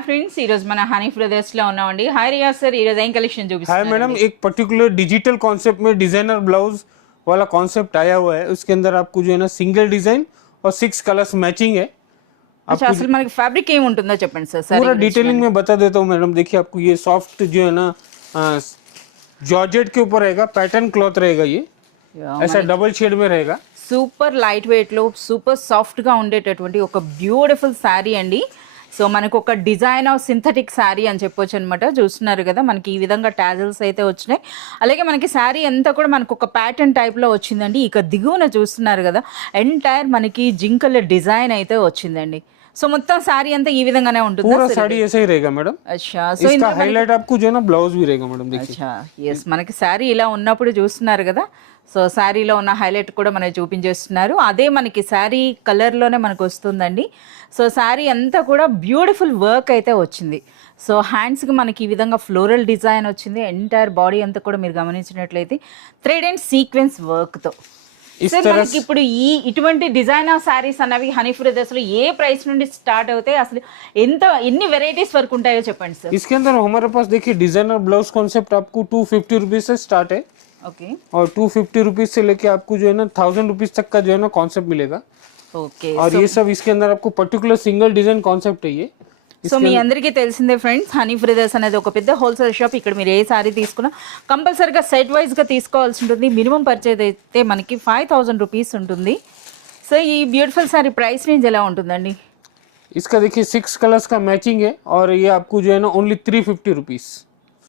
Hi friends, ఈ రోజు మన హనీ బ్రదర్స్ లో ఉన్నామండి. హాయ్ రియాజ్ సార్, ఈ రోజు ఏం కలెక్షన్ हाय చూపిస్తున్నారు? मैडम, एक पर्टिकुलर डिजिटल कॉन्सेप्ट में डिजाइनर ब्लाउज वाला कॉन्सेप्ट आया हुआ है. उसके अंदर आपको जो है ना सिंगल डिजाइन और 6 कलर्स मैचिंग है. अच्छा, అసలు మనకి ఫ్యాబ్రిక్ ఏం ఉంటుందో చెప్పండి సార్. पूरा डिटेलिंग में बता देता हूँ मैडम. देखिए, आपको ये सॉफ्ट जो है ना जॉर्जेट के ऊपर रहेगा, पैटर्न क्लॉथ रहेगा. ये ऐसा डबल शेड में रहेगा. సూపర్ లైట్ వెయిట్ లో సూపర్ సాఫ్ట్ గా ఉండేటటువంటి ఒక బ్యూటిఫుల్ శారీ అండి. సో మనకు ఒక డిజైన్ ఆఫ్ సింథటిక్ శారీ అని చెప్పొచ్చు అనమాట. చూస్తున్నారు కదా, మనకి ఈ విధంగా టాజల్స్ అయితే వచ్చినాయి. అలాగే మనకి శారీ అంతా కూడా మనకు ఒక ప్యాటర్న్ టైప్లో వచ్చిందండి. ఇక దిగువన చూస్తున్నారు కదా, ఎంటైర్ మనకి జింకల డిజైన్ అయితే వచ్చిందండి. సో మొత్తం శారీ అంతా ఈ విధంగానే ఉంటుంది. पूरा साड़ी ऐसा ही रहेगा मैडम. అచ్చా, సో इसका हाईलाइट आपको जो है ना ब्लाउज भी रहेगा मैडम. देखिए, అచ్చా, ఎస్, మనకి శారీ ఇలా ఉన్నప్పుడు చూస్తున్నారు కదా. సో శారీలో ఉన్న హైలైట్ కూడా మనకి చూపించేస్తున్నారు. అదే మనకి శారీ కలర్లోనే మనకు వస్తుందండి. సో శారీ అంతా కూడా బ్యూటిఫుల్ వర్క్ అయితే వచ్చింది. సో హ్యాండ్స్కి మనకి ఈ విధంగా ఫ్లోరల్ డిజైన్ వచ్చింది. ఎంటైర్ బాడీ అంతా కూడా మీరు గమనించినట్లయితే థ్రెడ్ అండ్ సీక్వెన్స్ వర్క్తో. మనకి ఇప్పుడు ఇటువంటి డిజైనర్ శారీస్ అన్నవి హనీ బ్రదర్స్ లో ఏ ప్రైస్ నుండి స్టార్ట్ అవుతాయి, అసలు ఎన్ని వెరైటీస్ వరకు ఉంటాయో చెప్పండి సార్. इसके अंदर हमारे पास देखिए डिजाइनर ब्लाउज कॉन्सेप्ट आपको 250 रुपीज से स्टार्ट है. ओके, और 250 रुपीज से लेके आपको जो है ना 1000 रुपीज तक का जो है ना कॉन्सेप्ट मिलेगा. ओके, और ये सब इसके अंदर आपको पर्टिकुलर सिंगल डिजाइन कॉन्सेप्ट है ये. సో మీ అందరికీ తెలిసిందే ఫ్రెండ్స్, హనీ బ్రదర్స్ అనేది ఒక పెద్ద హోల్సేల్ షాప్. ఇక్కడ మీరు ఏ సారీ తీసుకున్నా కంపల్సరీగా సెట్ వైజ్గా తీసుకోవాల్సి ఉంటుంది. మినిమం పర్చేజ్ అయితే మనకి 5000 రూపీస్ ఉంటుంది. సో ఈ బ్యూటిఫుల్ సారీ ప్రైస్ రేంజ్ ఎలా ఉంటుందండి? इसका देखिए 6 कलर्स का मैचिंग है और ये आपको जो है ना ओनली 350 रुपीज.